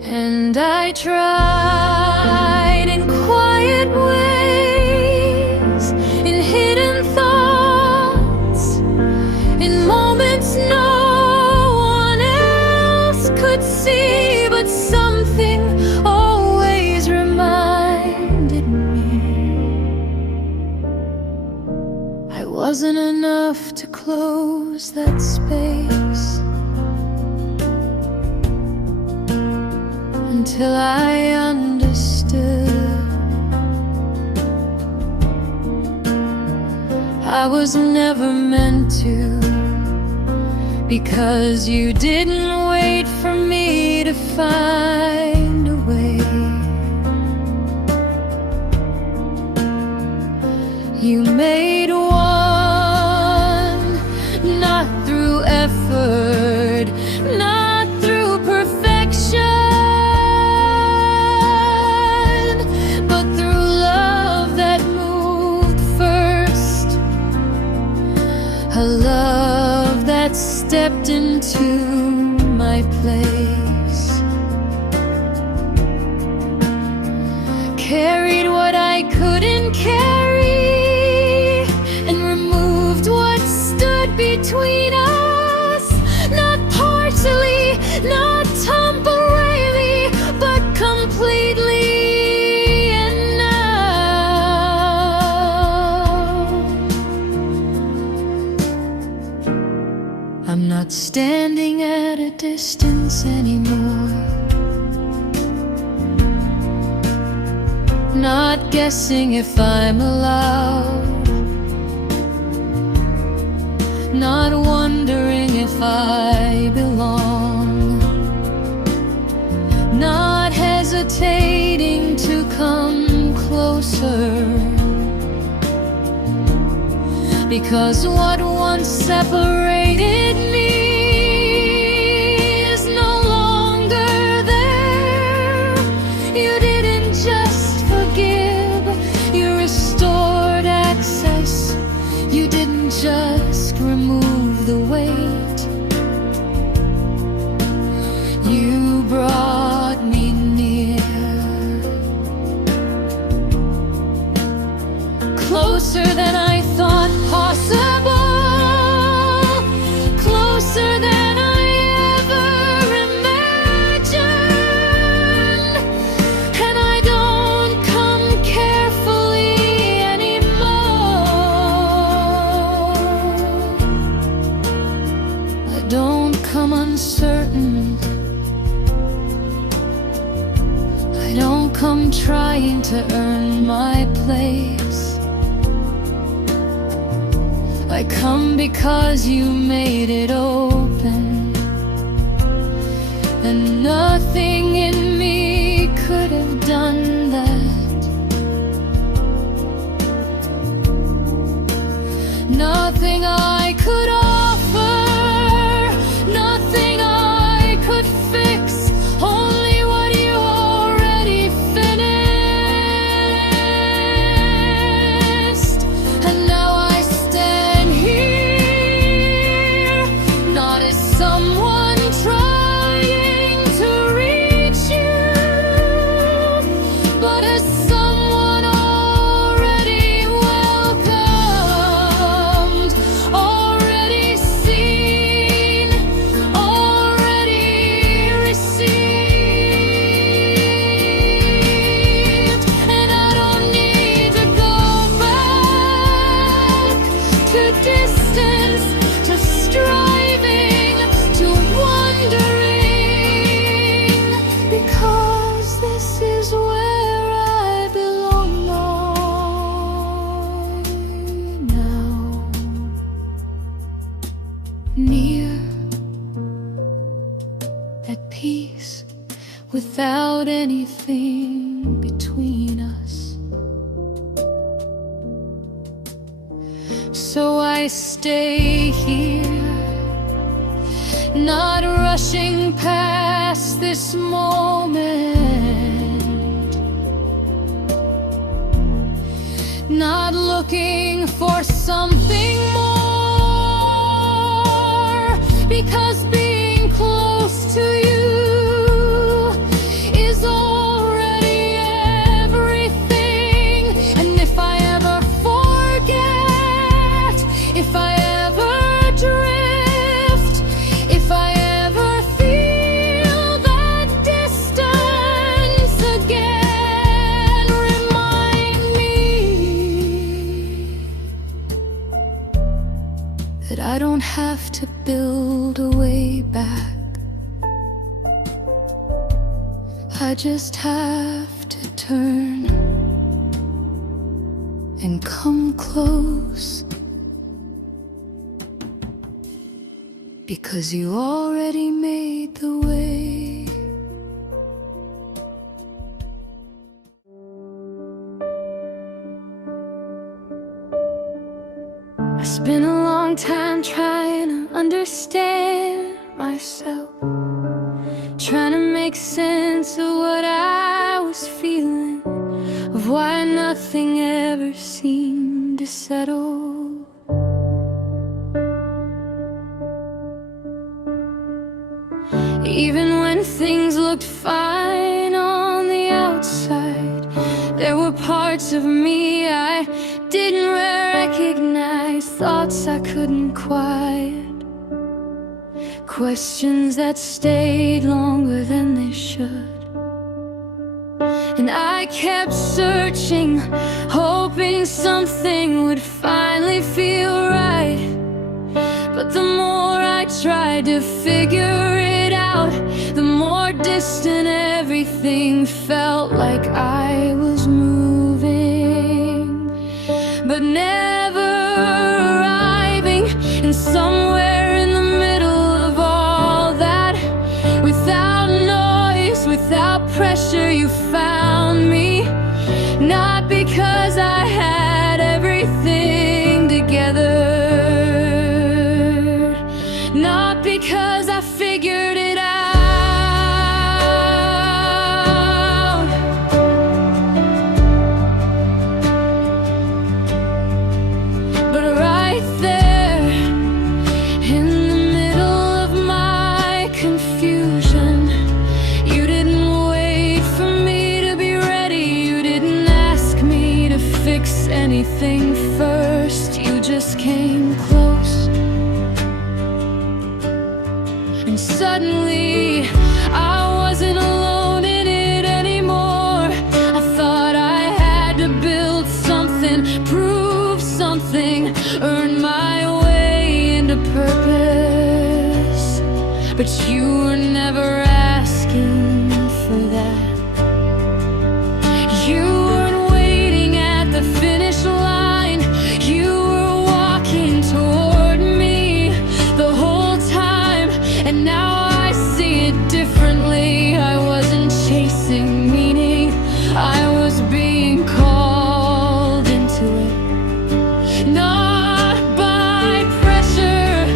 And I tried in quiet ways, in hidden thoughts, in moments no one else could see, but something always reminded me I wasn't enough to close that space. Until I understood I was never meant to, because you didn't wait for me to find a way. You made one, not through effort, not through perfection, a love that stepped into my place, carried what I couldn't carry, and removed what stood between us, not partially, not temporarily, but completely. I'm not standing at a distance anymore, not guessing if I'm allowed, not wondering if I belong, not hesitating to come closer, because what once separated me is no longer there. You didn't just forgive, you restored access. You didn't just remove the weight, you brought me near, closer than I thought possible, closer than I ever imagined. And I don't come carefully anymore, I don't come uncertain, I don't come trying to earn my place. I come because you made it open, and nothing in me could have done that. Nothing I could offer, nothing I could fix, only what you already finished. And now I someone trying to reach you, but as someone already welcomed, already seen, already received. And I don't need to go back to distance, to striving, to wondering, because this is where I belong now. Near, at peace, without anything between us. So I stay here, not rushing past this moment, not looking for something more, because being close to you I just have to turn and come close, because you already made the way. I spent a long time trying to understand myself, trying to make sense of what I was feeling, of why nothing ever seemed to settle. Even when things looked fine on the outside, there were parts of me I didn't recognize, thoughts I couldn't quiet, questions that stayed longer than they should. And I kept searching, hoping something would finally feel right. But the more I tried to figure it out, the more distant everything felt, like I was moving, but never arriving. And somewhere in the middle of all that, without noise, without pressure, you found me. Not because I had everything together, not because I figured it out, but right there in the middle of my confusion, you didn't wait for me to be ready. You didn't ask me to fix anything first. You just came close, and suddenly I wasn't alone in it anymore. I thought I had to build something, prove something, earn my way into purpose. But you were never asking for that. You weren't waiting at the finish line. You were walking toward me the whole time. And now I see it differently. I wasn't chasing meaning, I was being called into it. Not by pressure,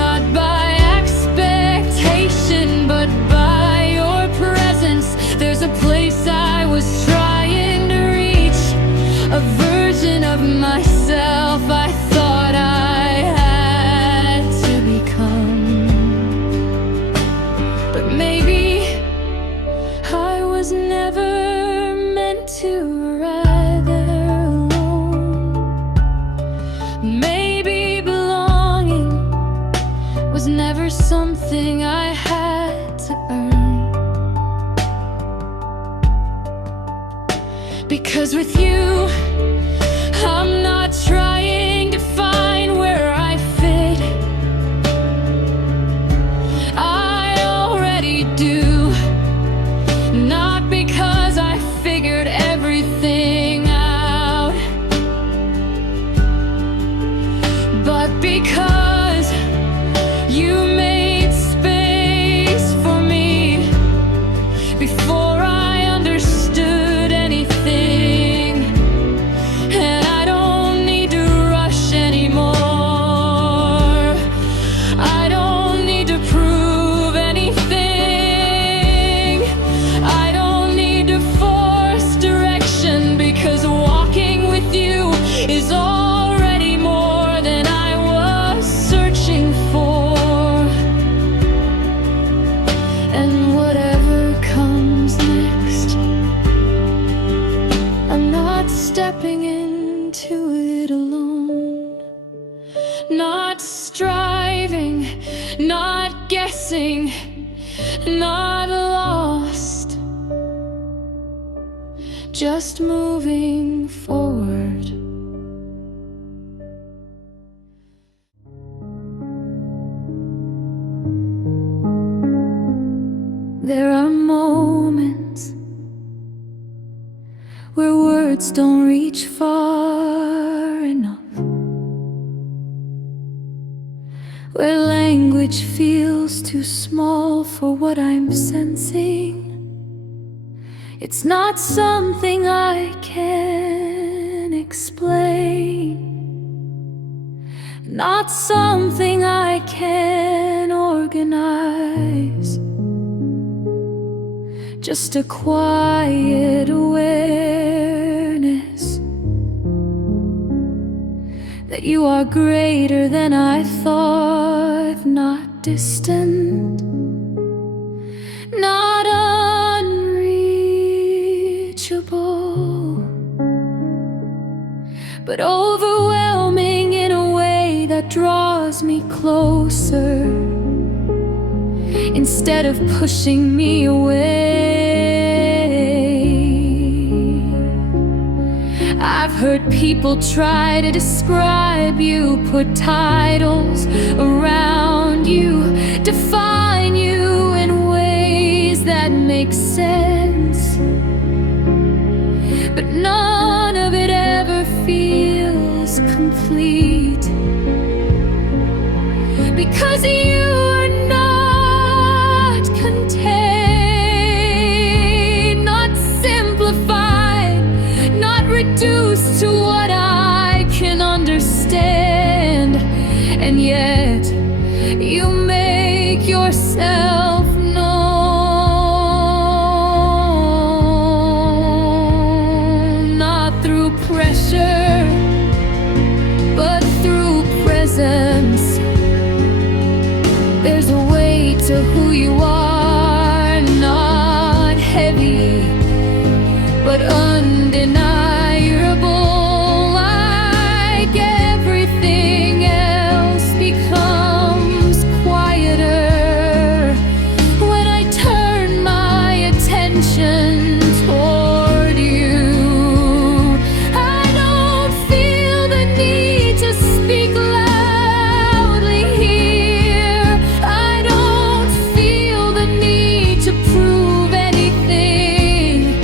not by expectation, but by your presence. There's a place I was trying to reach, a version of myself I thought I had to become. But maybe I was never meant to arrive there alone. Maybe belonging was never something I had to earn. Because with you, I'm not trying to find where I fit. I already do. Not because I figured everything out, but because you made space for me before I understood anything. And I don't need to rush anymore. I don't need to prove anything. I don't need to force direction, because walking with you is already more than I was searching for. And whatever comes next, I'm not stepping into it alone. Not striving, not guessing, not lost, just moving forward. There are moments words don't reach far enough, where language feels too small for what I'm sensing. It's not something I can explain, not something I can organize. Just a quiet awareness that you are greater than I thought, not distant, not unreachable, but overwhelming in a way that draws me closer instead of pushing me away. I've heard people try to describe you, put titles around you, define you in ways that make sense, but none of it ever feels complete, because you are not contained, not simplified, not reduced to what I can understand. And yet you make yourself known, not through pressure, but through presence. There's a weight to who you are, not heavy, but undeniable. Like everything else becomes quieter when I turn my attention toward you. I don't feel the need to speak loudly here. I don't feel the need to prove anything.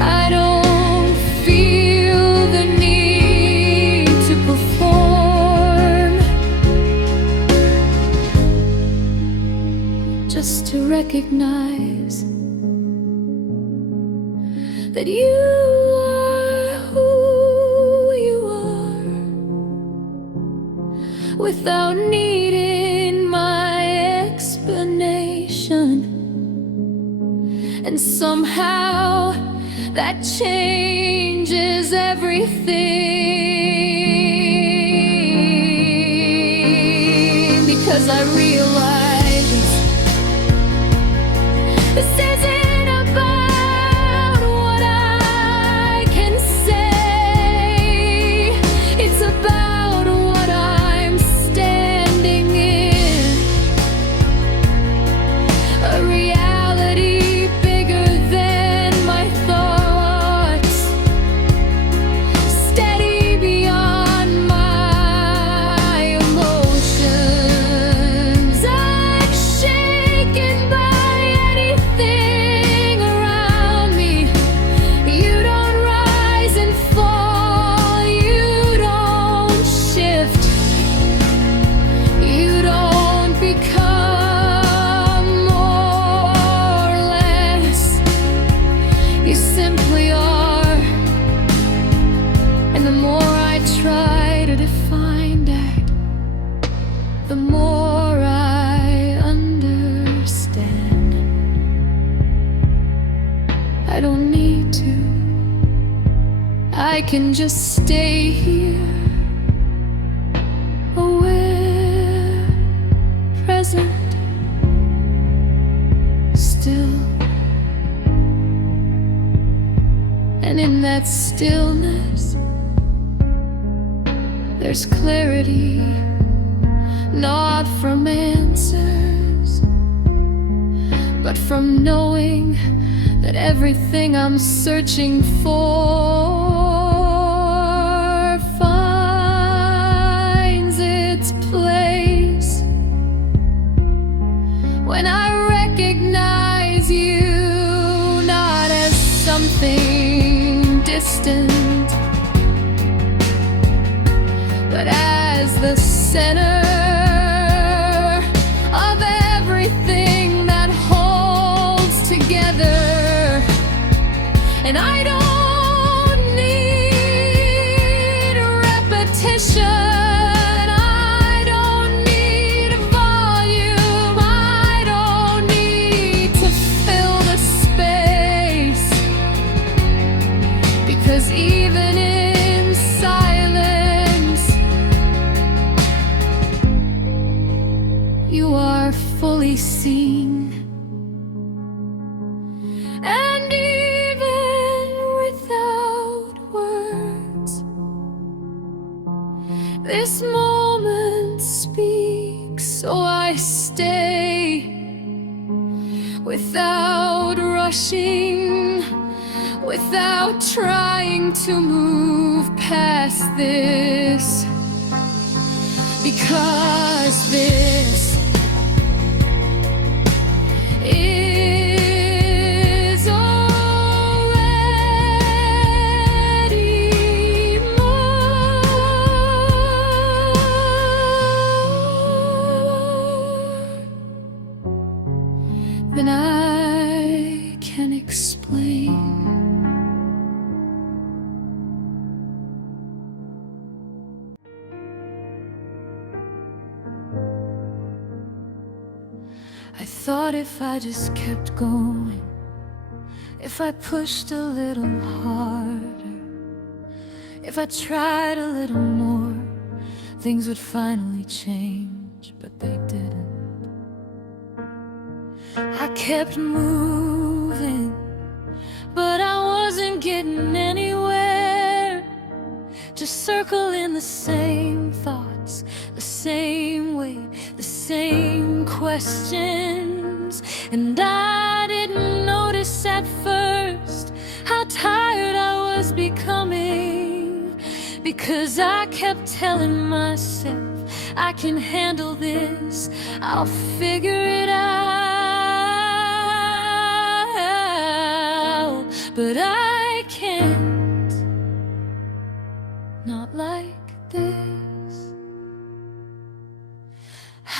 I don't feel the need to perform. Just to recognize that you are who you are, without needing my explanation. And somehow that changes everything, because I realize this isn't about what I can say. It's about what I'm standing in, a reality bigger than my thoughts, steady beyond my emotions, unshaken by anything around me. You don't rise and fall, you don't shift, you don't become more or less. You simply are. And the more I try to define that, the more I understand. I don't need to. I can just stay here, aware, present, still. And in that stillness, there's clarity, not from answers, but from knowing that everything I'm searching for finds its place when I recognize you, not as something distant, distant, but as the center of everything that holds together. And I don't need repetition. I don't need volume. I don't need to fill the space, because even in silence, you are fully seen. And even without words, this moment speaks, so I stay without rushing, without trying to move past this, because this is already more than I can explain. I thought if I just kept going, if I pushed a little harder, if I tried a little more, things would finally change, but they didn't. I kept moving, but I wasn't getting anywhere, just circling the same thoughts, the same way, the same questions. And I didn't notice at first how tired I was becoming, because I kept telling myself, I can handle this, I'll figure it out. But I can't, not like this.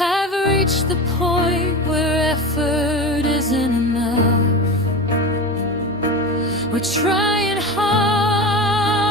I've reached the point where effort isn't enough. We're trying harder,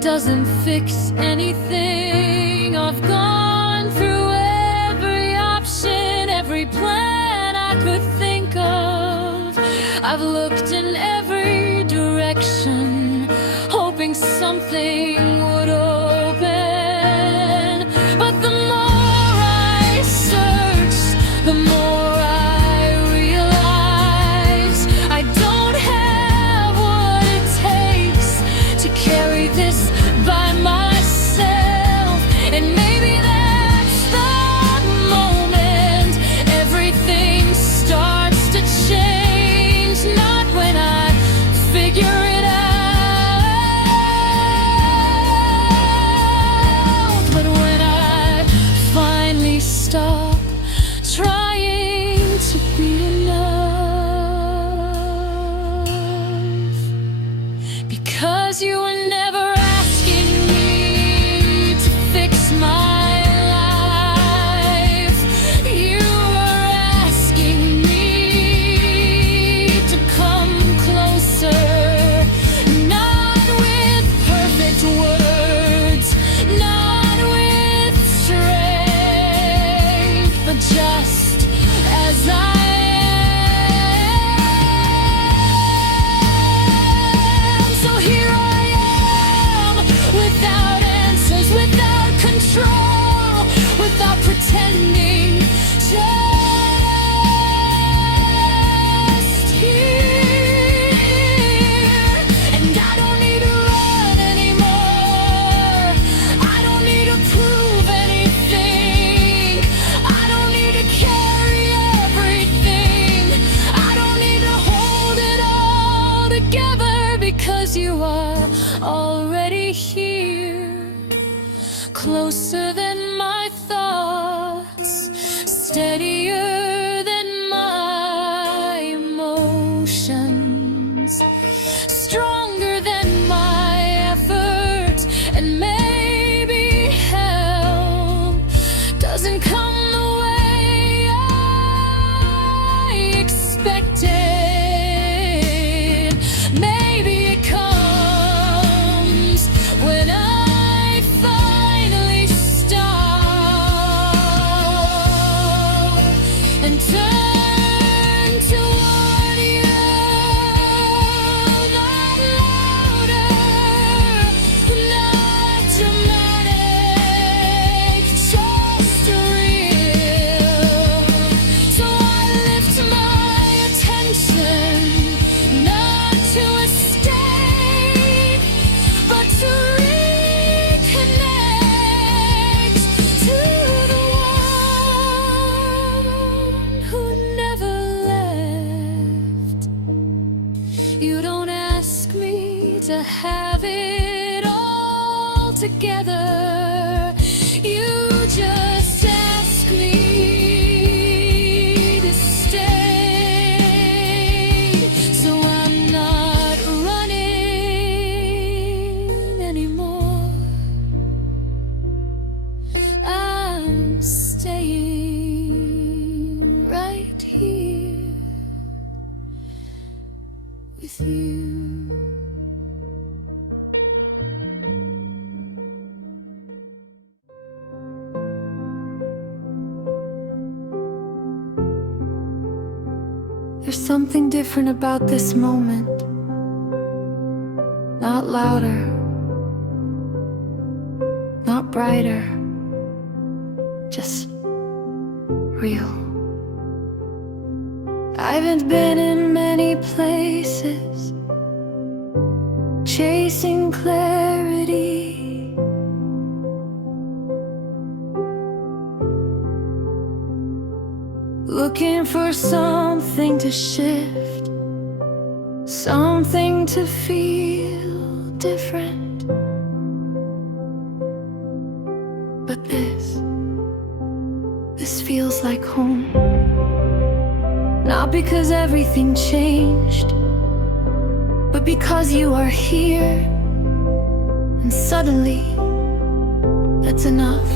doesn't fix anything. I've gone through every option, every plan I could think of. I've looked in every direction, hoping something would open. But the more I searched, the more I realized I don't have what it takes to carry this by myself. And maybe that's the moment everything starts to change. Not when I figure it out, Turn toward you, not louder, not dramatic, just real. So I lift my attention, not to escape, but to reconnect to the one who never left. You don't ask me to have it all together. You just ask me to stay. So I'm not running anymore. I'm staying right here with you. There's something different about this moment. Not louder, not brighter, just real. I haven't been in many places, chasing clarity. Looking for something to shift, something to feel different. But this feels like home. Not because everything changed, but because you are here. And suddenly, that's enough.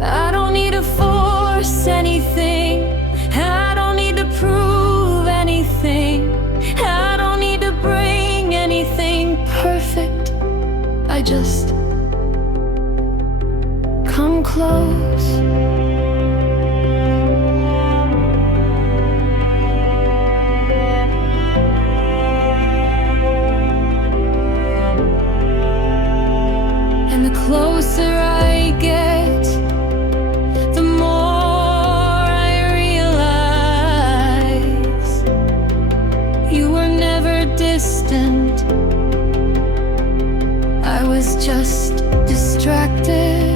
I don't need to force anything. I don't need to prove anything. I don't need to bring anything perfect. I just come close. And the closer I get, the more I realize you were never distant. I was just distracted.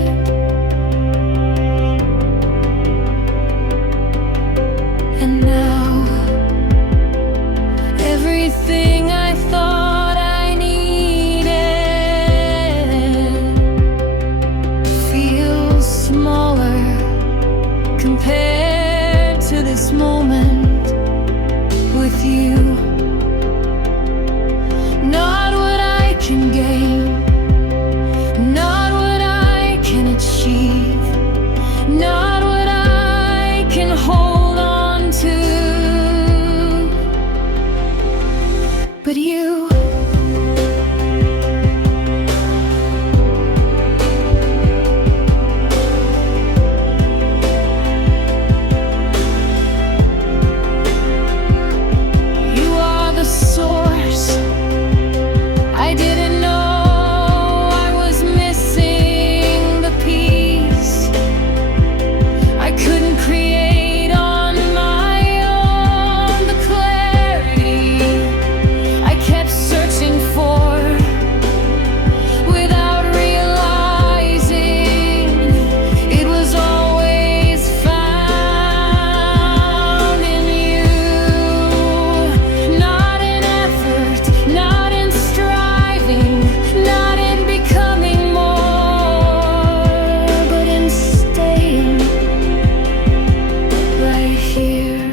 And now everything I thought I needed feels smaller compared to this moment with you. Not what I can gain, not what I can achieve, not what I can hold on to, but you. You are the source. I didn't know I was missing the piece. I couldn't create on my own the clarity I kept searching for without realizing it was always found in you. Not in effort, not in striving, not in becoming more, but in staying right here.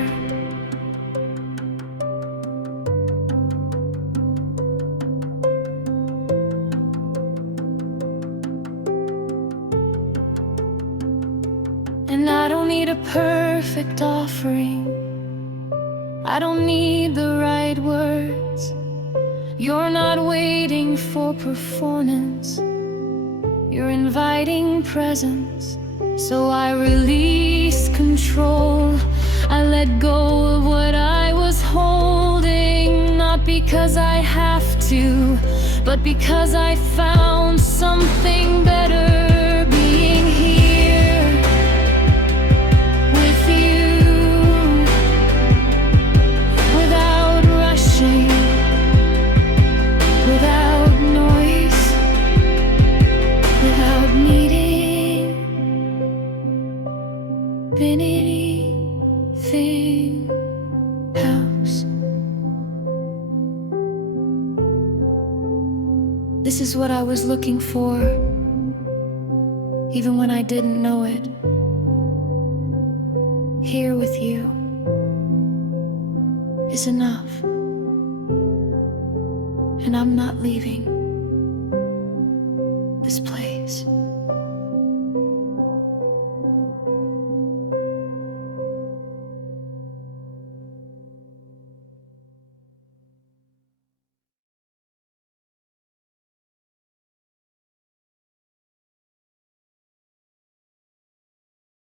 And I don't need a perfect offering. I don't need the right words. You're not waiting for performance. You're inviting presence. So I release control. to, but because I found something better, being here with you, without rushing, without noise, without needing anything else. This is what I was looking for, even when I didn't know it. Here with you is enough, and I'm not leaving.